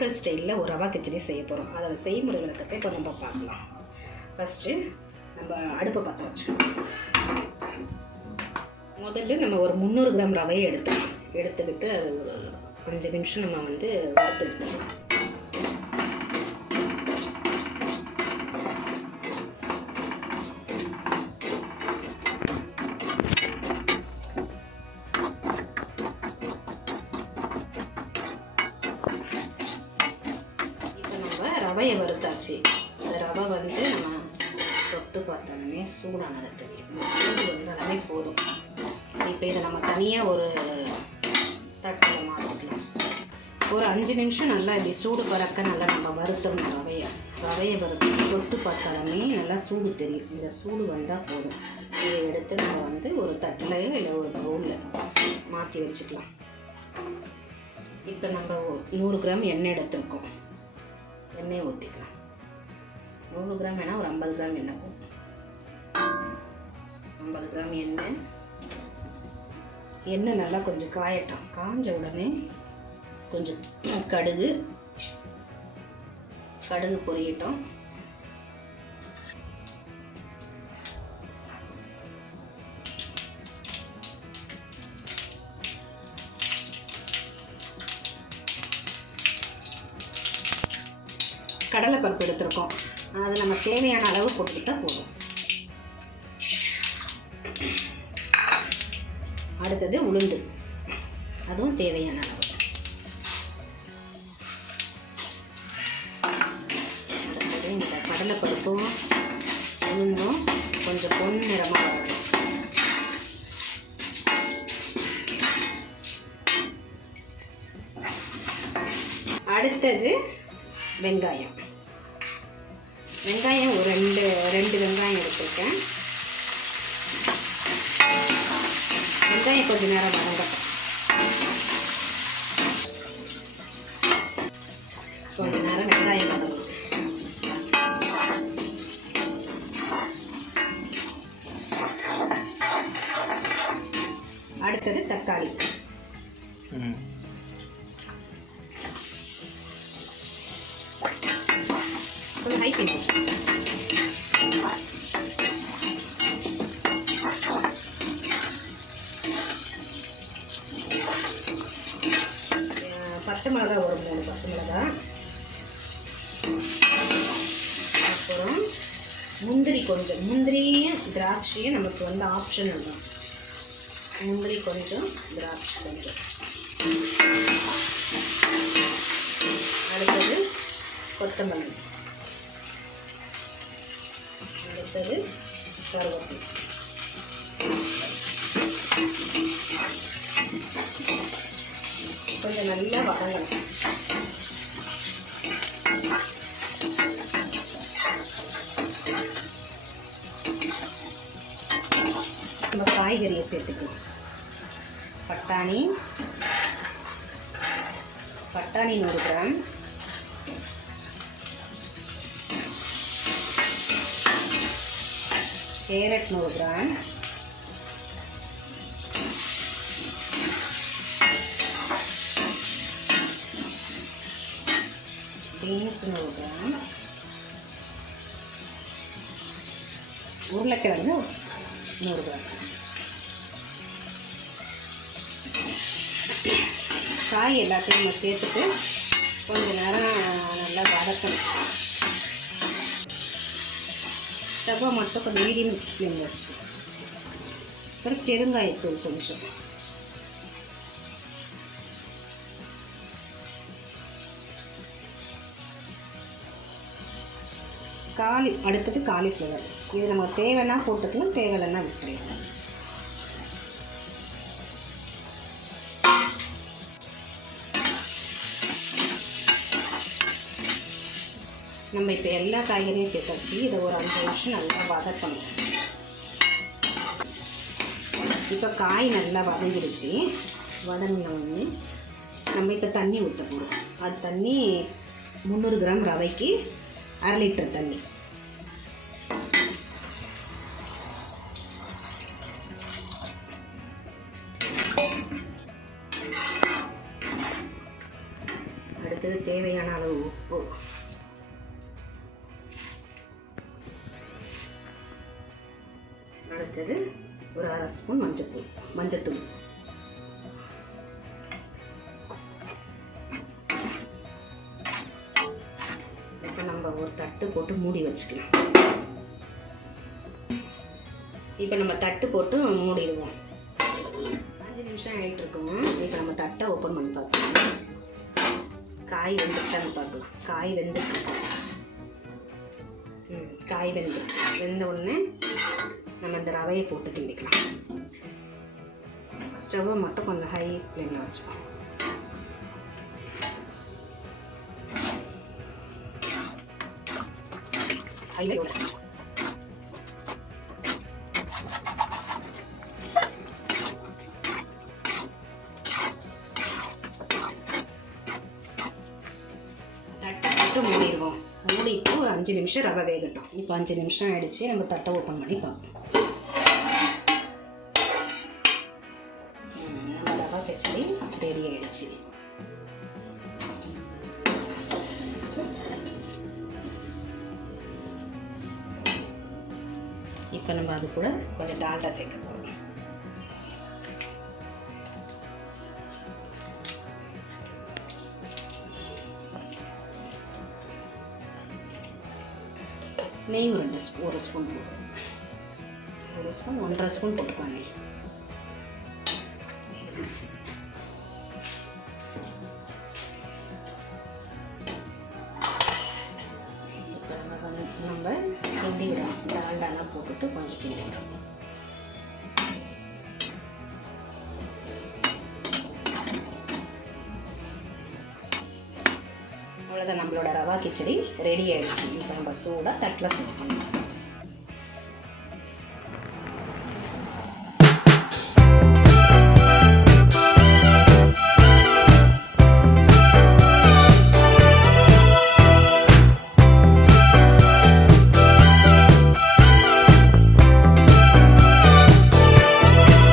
Hotel ஸ்டைலில் ஒரு ரவா கிச்சடி செய்ய போகிறோம். அதோட செய்முறை விளக்கத்தை இப்போ நம்ம பார்க்கலாம். ஃபஸ்ட்டு நம்ம அடுப்பை பற்ற வச்சுக்கணும். முதல்ல நம்ம ஒரு 300 கிராம் ரவையை எடுத்துக்கிட்டு அது ஒரு 5 நிமிஷம் நம்ம வறுத்து எடுத்துக்கலாம். இப்போ நம்ம ரவையை வறுத்தாச்சு. அந்த ரவை நம்ம தொட்டு பார்த்தாலுமே சூடானது தெரியும். சூடு வந்தாலுமே போதும். இப்போ இதை நம்ம தனியாக ஒரு தட்டில் மாற்றிக்கலாம். ஒரு 5 நிமிஷம் நல்லா இப்படி சூடு பறக்க நல்லா நம்ம வறுத்தோம்னா ரவையை வறுத்து தொட்டு பார்த்தாலுமே நல்லா சூடு தெரியும். இந்த சூடு வந்தால் போதும். இதை எடுத்து நம்ம ஒரு தட்டிலையோ இல்லை ஒரு பவுலில் மாற்றி வச்சுக்கலாம். இப்போ நம்ம 100 கிராம் எண்ணெய் எடுத்துருக்கோம். எண்ணெயை ஊற்றிக்கலாம். 100 கிராம் வேணால் ஒரு 50 கிராம் எண்ணெய் போகும். 50 கிராம் எண்ணெய் நல்லா கொஞ்சம் காயட்டும். காஞ்ச உடனே கொஞ்சம் கடுகு பொரியட்டும். கடலைப்பருப்பு எடுத்துருக்கோம். அது நம்ம தேவையான அளவு போட்டுக்கிட்டால் போதும். அடுத்தது உளுந்து, அதுவும் தேவையான அளவு. அடுத்தது இந்த கடலைப்பருப்பும் உளுந்தும் கொஞ்சம் பொன்னிறமாக வரணும். அடுத்தது வெங்காயம் ஒரு ரெண்டு வெங்காயம் எடுத்துருக்கேன். வெங்காயம் கொஞ்சம் நேரம் வதங்கட்டும். கொஞ்சம் நேரம் வெங்காயம் வதங்கும். அடுத்தது தக்காளி. கொஞ்சம் ஹை ஃப்ளேம் பச்சை மிளகா ஒரு 3 பச்சை மிளகா. அப்புறம் முந்திரியும் திராட்சையும் நமக்கு ஆப்ஷனல் தான். முந்திரி கொஞ்சம், திராட்சை கொஞ்சம். அடுத்தது கொத்தமல்லி. அடுத்தது கருவேப்பிலை. கொஞ்சம் நல்லா வதங்கணும். நம்ம காய்கறியை சேர்த்துக்கலாம். பட்டாணி 100 gram. Carrot 100 gram. Beans 100 gram. உருளைக்கிழங்கு 100 கிராம். காய் எல்லாத்தையும் நம்ம சேர்த்துட்டு கொஞ்சம் நேரம் நல்லா வதக்கணும். ஸ்டவ்வை மட்டும் கொஞ்சம் மீடியம் ஃப்ளேமில் வச்சுக்கணும். அப்புறம் பெருங்காயத்தூள் கொஞ்சம். அடுத்தது காலிஃப்ளவர். இது நம்ம தேவைன்னா போட்டுக்கலாம், தேவையில்லைன்னா விட்டுறலாம். நம்ம இப்போ எல்லா காய்கறியும் சேர்த்தாச்சு. இதை ஒரு 5 நிமிஷம் நல்லா வதக்கணும். இப்போ காய் நல்லா வதங்கிடுச்சு. வதங்கினோடனே நம்ம இப்போ தண்ணி ஊற்ற போகிறோம். அது தண்ணி 300 கிராம் ரவைக்கு 1/2 லிட்டர் தண்ணி. அடுத்தது தேவையான அடுத்தது ஒரு 1/2 ஸ்பூன் மஞ்சத்தூள். இப்போ நம்ம ஒரு தட்டு போட்டு மூடி வச்சுக்கலாம். இப்போ நம்ம தட்டு போட்டு மூடிடுவோம். 5 நிமிஷம் ஆகிட்டு இருக்கோம். இப்போ நம்ம தட்டை ஓப்பன் பண்ணி பார்க்கலாம். காய் வெந்துருச்சான்னு பார்க்கலாம். காய் வெந்துருச்சு. வெந்த உடனே நம்ம இந்த ரவையை போட்டு கிண்டிக்கலாம். ஸ்டவ்வை மட்டும் கொஞ்சம் ஹை ஃப்ளேமில் வச்சுப்போம். தட்டை மூடிடுவோம். மூடிட்டு ஒரு 5 நிமிஷம் ரவை வேகட்டும். இப்போ 5 நிமிஷம் ஆகிடுச்சு. நம்ம தட்டை ஓப்பன் பண்ணி பார்ப்போம். நம்ம ரவை கிச்சடி ரெடி ஆகிடுச்சு. இப்போ நம்ம அது கூட கொஞ்சம் டால்டா சேர்க்க போகிறோம். நெய் ஒரு ஸ்பூன் போதும். 1 ஸ்பூன் 1.5 ஸ்பூன் போட்டுக்கலாம் நெய். இப்போ நம்ம கிண்டி விடுறோம். டால்டாலாம் போட்டுட்டு கொஞ்சம் கிண்டி விடுறோம். அவ்வளோதான், நம்மளோட ரவா கிச்சடி ரெடி ஆகிடுச்சு. இப்போ நம்ம சூடாக தட்டில் சேர்க்கணும்.